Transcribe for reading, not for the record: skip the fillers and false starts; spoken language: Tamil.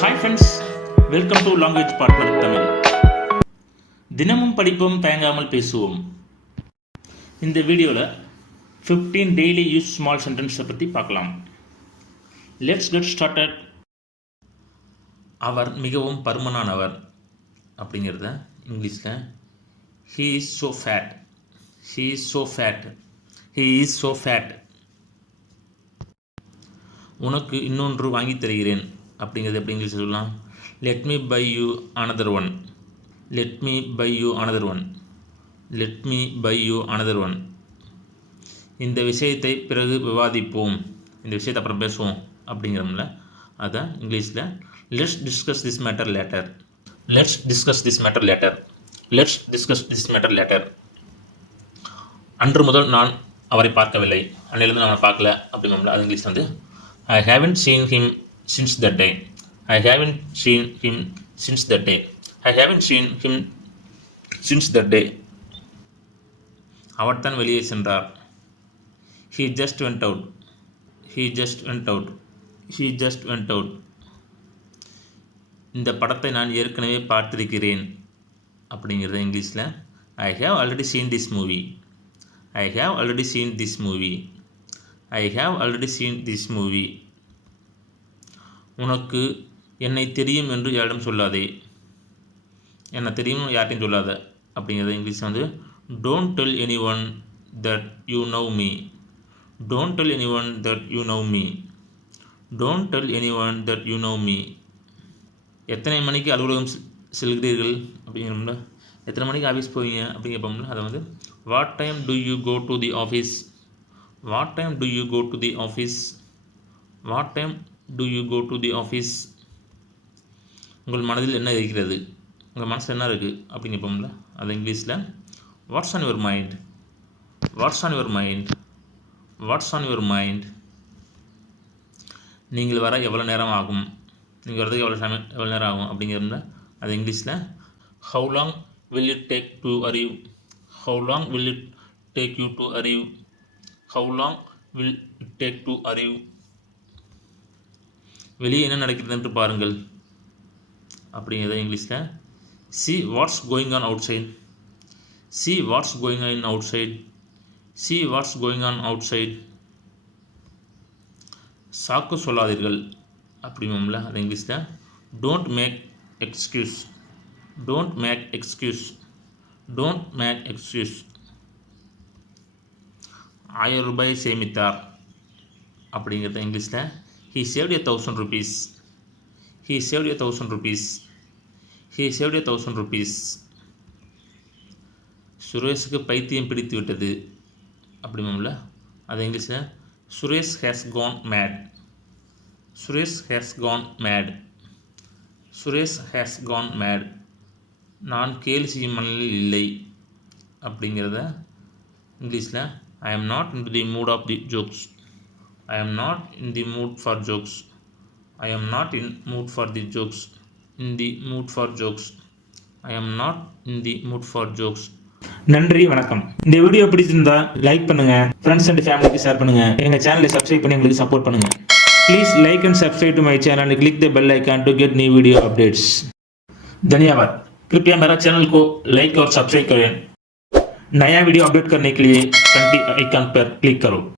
Hi friends, welcome to language partner Tamil. தினமும் படிப்போம், தயங்காமல் பேசுவோம். இந்த வீடியோவில் 15 டெய்லி யூஸ் ஸ்மால் சென்டென்ஸை பற்றி பார்க்கலாம். Let's get started. அவர் மிகவும் பருமனானவர் அப்படிங்கிறத இங்கிலீஷில் he is so fat. He is so fat. He is so fat. உனக்கு இன்னொன்று வாங்கி தருகிறேன் அப்படிங்கிறது எப்படி இங்கிலீஷ் சொல்லலாம்? Let me buy you another one. Let me buy you another one. Let me buy you another one. இந்த விஷயத்தை பிறகு விவாதிப்போம். இந்த விஷயத்தை அப்புறம் பேசுவோம் அப்படிங்கிறோம்ல, அதான் இங்கிலீஷில் let's discuss this matter later. Let's discuss this matter later. Let's discuss this matter later. அன்று முதல் நான் அவரை பார்க்கவில்லை. அன்னையிலேருந்து நான் அவனை பார்க்கல அப்படிங்கல, அது இங்கிலீஷ் வந்து I haven't seen him since that day. I haven't seen him since that day. I haven't seen him since that day. அவர் தான் வெளியே சென்றார். He just went out. He just went out. He just went out. இந்த படத்தை நான் ஏற்கனவே பார்த்திருக்கிறேன் அப்படிங்கிறது இங்கிலீஷில் I have already seen this movie. I have already seen this movie. I have already seen this movie. உனக்கு என்னை தெரியும் என்று யாரிடம் சொல்லாதே. என்னை தெரியும் யார்ட்டையும் சொல்லாத அப்படிங்கிறது இங்கிலீஷ் வந்து don't tell any one that you now me. Don't tell any one that you now me. Don't tell any one that you now me. எத்தனை மணிக்கு அலுவலகம் செல்கிறீர்கள் அப்படிங்கிறோம்ல, எத்தனை மணிக்கு ஆஃபீஸ் போவீங்க அப்படிங்கிறப்போம்ல, அதை வந்து what time do you go to the office. What time do you go to the office? What time do you go to the office? உங்கள் மனதில் என்ன இருக்கிறது, உங்கள் மனசில் என்ன இருக்குது அப்படிங்கப்போம்ல, அது இங்கிலீஷில் what's on your mind. What's on your mind. What's on your mind. நீங்கள் வர எவ்வளோ நேரம் ஆகும். நீங்கள் வரதுக்கு எவ்வளோ நேரம் ஆகும் அப்படிங்கிறதுல, அது இங்கிலீஷில் how long will it take to arrive. How long will it take you to arrive. How long will it take to arrive? வெளியே என்ன நடக்கிறது என்று பாருங்கள் அப்படிங்கிறத இங்கிலீஷில் see what's going on outside. See what's going on outside. See what's going on outside. சாக்கு சொல்லாதீர்கள் அப்படிங்கும்ல, அது இங்கிலீஷில் don't make excuse. Don't make excuse. Don't make excuse. 1000 ரூபாய் சேமித்தார் அப்படிங்கிறத இங்கிலீஷில் he saved 1,000 rupees. He saved 1,000 rupees. He saved 1,000 rupees. சுரேஷுக்கு பைத்தியம் பிடித்து விட்டது அப்படிங்கும்ல, அது இங்கிலீஷில் Suresh has gone mad. Suresh has gone mad. Suresh has gone mad. நான் கேலி செய்யும் மனநிலையில் இல்லை அப்படிங்கிறத இங்கிலீஷில் I am not into the mood of the jokes. I am not in the mood for jokes. I am not in mood for the jokes. In the mood for jokes. I am not in the mood for jokes. நன்றி, வணக்கம். இந்த வீடியோ பிடிச்சிருந்தா லைக் பண்ணுங்க, ஃப்ரெண்ட்ஸ் அண்ட் ஃபேமிலிக்கு ஷேர் பண்ணுங்க, எங்க சேனலை சப்ஸ்கிரைப் பண்ணி எங்களுக்கு சப்போர்ட் பண்ணுங்க. Please like and subscribe to my channel and click the bell icon to get new video updates. धन्यवाद. कृपया मेरा चैनल को लाइक और सब्सक्राइब करें. नया वीडियो अपडेट करने के लिए घंटी आइकन पर क्लिक करो.